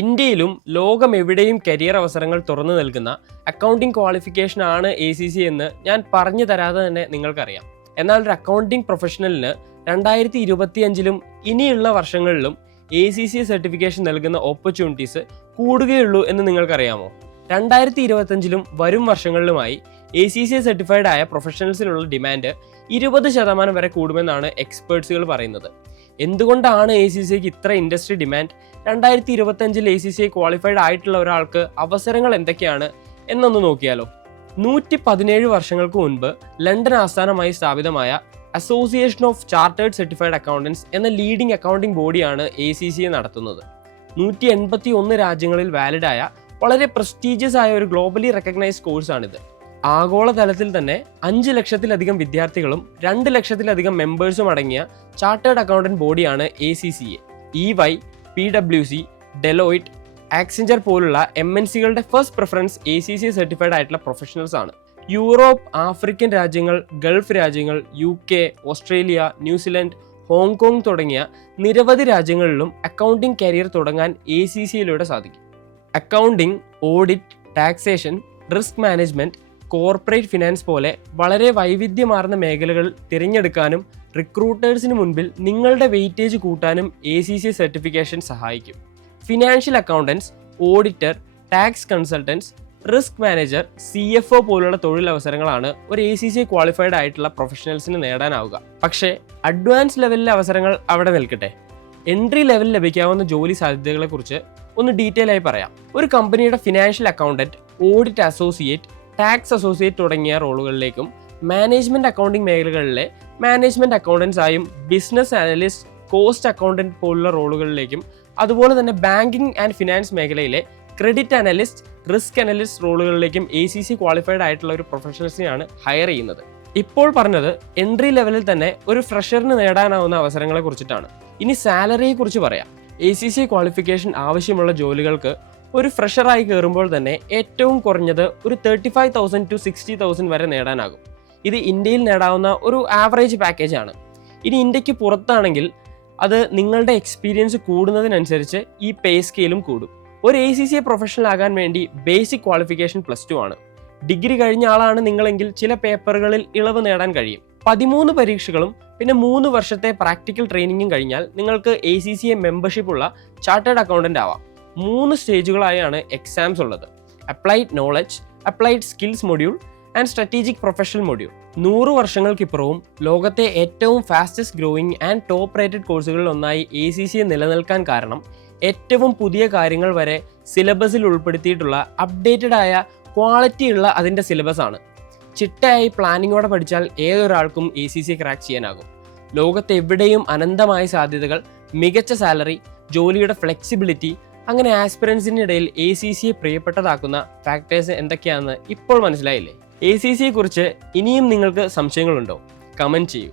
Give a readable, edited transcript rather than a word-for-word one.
ഇന്ത്യയിലും ലോകമെവിടെയും കരിയർ അവസരങ്ങൾ തുറന്നു നൽകുന്ന അക്കൗണ്ടിംഗ് ക്വാളിഫിക്കേഷൻ ആണ് ACCA എന്ന് ഞാൻ പറഞ്ഞു തരാതെ തന്നെ നിങ്ങൾക്കറിയാം. എന്നാൽ ഒരു അക്കൗണ്ടിംഗ് പ്രൊഫഷണലിന് 2025-ലും ഇനിയുള്ള വർഷങ്ങളിലും ACCA സർട്ടിഫിക്കേഷൻ നൽകുന്ന ഓപ്പർച്യൂണിറ്റീസ് കൂടുകയുള്ളൂ എന്ന് നിങ്ങൾക്കറിയാമോ? 2025-ലും വരും വർഷങ്ങളിലുമായി ACCA സർട്ടിഫൈഡ് ആയ പ്രൊഫഷണൽസിനുള്ള ഡിമാൻഡ് 20% വരെ കൂടുമെന്നാണ് എക്സ്പേർട്സുകൾ പറയുന്നത്. എന്തുകൊണ്ടാണ് ACCAക്ക് ഇത്ര ഇൻഡസ്ട്രി ഡിമാൻഡ്? 2025-ൽ ACCA ക്വാളിഫൈഡ് ആയിട്ടുള്ള ഒരാൾക്ക് അവസരങ്ങൾ എന്തൊക്കെയാണ് എന്നൊന്ന് നോക്കിയാലോ. 117 വർഷങ്ങൾക്ക് മുൻപ് ലണ്ടൻ ആസ്ഥാനമായി സ്ഥാപിതമായ association of chartered certified accountants എന്ന ലീഡിംഗ് അക്കൗണ്ടിംഗ് ബോഡിയാണ് ACCA നടത്തുന്നത്. 181 രാജ്യങ്ങളിൽ വാലിഡായ വളരെ പ്രസ്റ്റീജിയസ് ആയ ഒരു ഗ്ലോബലി റെക്കഗ്നൈസ്ഡ് കോഴ്സാണിത്. ആഗോളതലത്തിൽ തന്നെ 5 ലക്ഷത്തിലധികം വിദ്യാർത്ഥികളും 2 ലക്ഷത്തിലധികം മെമ്പേഴ്സും അടങ്ങിയ ചാർട്ടേഡ് അക്കൗണ്ടന്റ് ബോഡിയാണ് ACCA. EY, PwC, Deloitte, Accenture പോലുള്ള MNCകളുടെ ഫസ്റ്റ് പ്രിഫറൻസ് ACCA സർട്ടിഫൈഡ് ആയിട്ടുള്ള പ്രൊഫഷണൽസ് ആണ്. യൂറോപ്പ്, ആഫ്രിക്കൻ രാജ്യങ്ങൾ, ഗൾഫ് രാജ്യങ്ങൾ, UK, ഓസ്ട്രേലിയ, ന്യൂസിലൻഡ്, ഹോങ്കോങ് തുടങ്ങിയ നിരവധി രാജ്യങ്ങളിലും അക്കൗണ്ടിംഗ് കരിയർ തുടങ്ങാൻ ACCAയിലൂടെ സാധിക്കും. Accounting, audit, taxation, risk management, corporate finance പോലെ വളരെ വൈവിധ്യമാർന്ന മേഖലകൾ തിരഞ്ഞെടുക്കാനും റിക്രൂട്ടേഴ്സിന് മുൻപിൽ നിങ്ങളുടെ വെയിറ്റേജ് കൂട്ടാനും ACCA സർട്ടിഫിക്കേഷൻ സഹായിക്കും. Financial accountants, auditor, tax consultants, risk manager, CFO പോലുള്ള തൊഴിലവസരങ്ങളാണ് ഒരു ACCA ക്വാളിഫൈഡ് ആയിട്ടുള്ള പ്രൊഫഷണൽസിന് നേടാനാവുക. പക്ഷേ അഡ്വാൻസ് ലെവലിലെ അവസരങ്ങൾ അവിടെ നിൽക്കട്ടെ. എൻട്രി ലെവലിൽ ലഭിക്കാവുന്ന ജോലി സാധ്യതകളെക്കുറിച്ച് ഒന്ന് ഡീറ്റെയിൽ ആയി പറയാം. ഒരു കമ്പനിയുടെ financial accountant, audit associate, tax associate തുടങ്ങിയ റോളുകളിലേക്കും മാനേജ്മെന്റ് അക്കൗണ്ടിംഗ് മേഖലകളിലെ മാനേജ്മെന്റ് അക്കൗണ്ടൻസ് ആയും ബിസിനസ് അനലിസ്റ്റ്, കോസ്റ്റ് അക്കൗണ്ടന്റ് പോലുള്ള റോളുകളിലേക്കും അതുപോലെ തന്നെ ബാങ്കിംഗ് ആൻഡ് ഫിനാൻസ് മേഖലയിലെ ക്രെഡിറ്റ് അനലിസ്റ്റ്, റിസ്ക് അനലിസ്റ്റ് റോളുകളിലേക്കും ACCA ക്വാളിഫൈഡ് ആയിട്ടുള്ള ഒരു പ്രൊഫഷണൽസിനെയാണ് ഹയർ ചെയ്യുന്നത്. ഇപ്പോൾ പറഞ്ഞത് എൻട്രി ലെവലിൽ തന്നെ ഒരു ഫ്രഷറിന് നേടാനാവുന്ന അവസരങ്ങളെ കുറിച്ചിട്ടാണ്. ഇനി സാലറിയെ കുറിച്ച് പറയാം. ACCA ക്വാളിഫിക്കേഷൻ ആവശ്യമുള്ള ജോലികൾക്ക് ഒരു ഫ്രഷറായി കയറുമ്പോൾ തന്നെ ഏറ്റവും കുറഞ്ഞത് ഒരു 35,000 to 60,000 വരെ നേടാനാകും. ഇത് ഇന്ത്യയിൽ നേടാവുന്ന ഒരു ആവറേജ് പാക്കേജ് ആണ്. ഇനി ഇന്ത്യക്ക് പുറത്താണെങ്കിൽ അത് നിങ്ങളുടെ എക്സ്പീരിയൻസ് കൂടുന്നതിനനുസരിച്ച് ഈ പേ സ്കെയിലും കൂടും. ഒരു ACCA പ്രൊഫഷണൽ ആകാൻ വേണ്ടി ബേസിക് ക്വാളിഫിക്കേഷൻ +2 ആണ്. ഡിഗ്രി കഴിഞ്ഞ ആളാണ് നിങ്ങളെങ്കിൽ ചില പേപ്പറുകളിൽ ഇളവ് നേടാൻ കഴിയും. 13 പരീക്ഷകളും പിന്നെ 3 വർഷത്തെ പ്രാക്ടിക്കൽ ട്രെയിനിങ്ങും കഴിഞ്ഞാൽ നിങ്ങൾക്ക് ACCA മെമ്പർഷിപ്പ് ഉള്ള ചാർട്ടേഡ് അക്കൗണ്ടന്റ് ആവാം. 3 സ്റ്റേജുകളായാണ് എക്സാംസ് ഉള്ളത്. Applied knowledge, applied skills module and strategic professional module. 100 വർഷങ്ങൾക്കിപ്പുറവും ലോകത്തെ ഏറ്റവും fastest growing and top rated കോഴ്സുകളിൽ ഒന്നായി ACCA നിലനിൽക്കാൻ കാരണം ഏറ്റവും പുതിയ കാര്യങ്ങൾ വരെ സിലബസിൽ ഉൾപ്പെടുത്തിയിട്ടുള്ള അപ്ഡേറ്റഡ് ആയ ക്വാളിറ്റി ഉള്ള അതിൻ്റെ സിലബസ് ആണ്. ചിട്ടയായി പ്ലാനിങ്ങോടെ പഠിച്ചാൽ ഏതൊരാൾക്കും ACCA ക്രാക്ക് ചെയ്യാനാകും. ലോകത്ത് എവിടെയും അനന്തമായ സാധ്യതകൾ, മികച്ച സാലറി, ജോലിയുടെ ഫ്ലെക്സിബിലിറ്റി, അങ്ങനെ ആസ്പിറൻസിൻ്റെ ഇടയിൽ ACCA പ്രിയപ്പെട്ടതാക്കുന്ന ഫാക്ടേഴ്സ് എന്തൊക്കെയാണെന്ന് ഇപ്പോൾ മനസ്സിലായില്ലേ? ACCയെ കുറിച്ച് ഇനിയും നിങ്ങൾക്ക് സംശയങ്ങളുണ്ടോ? കമൻറ്റ് ചെയ്യൂ.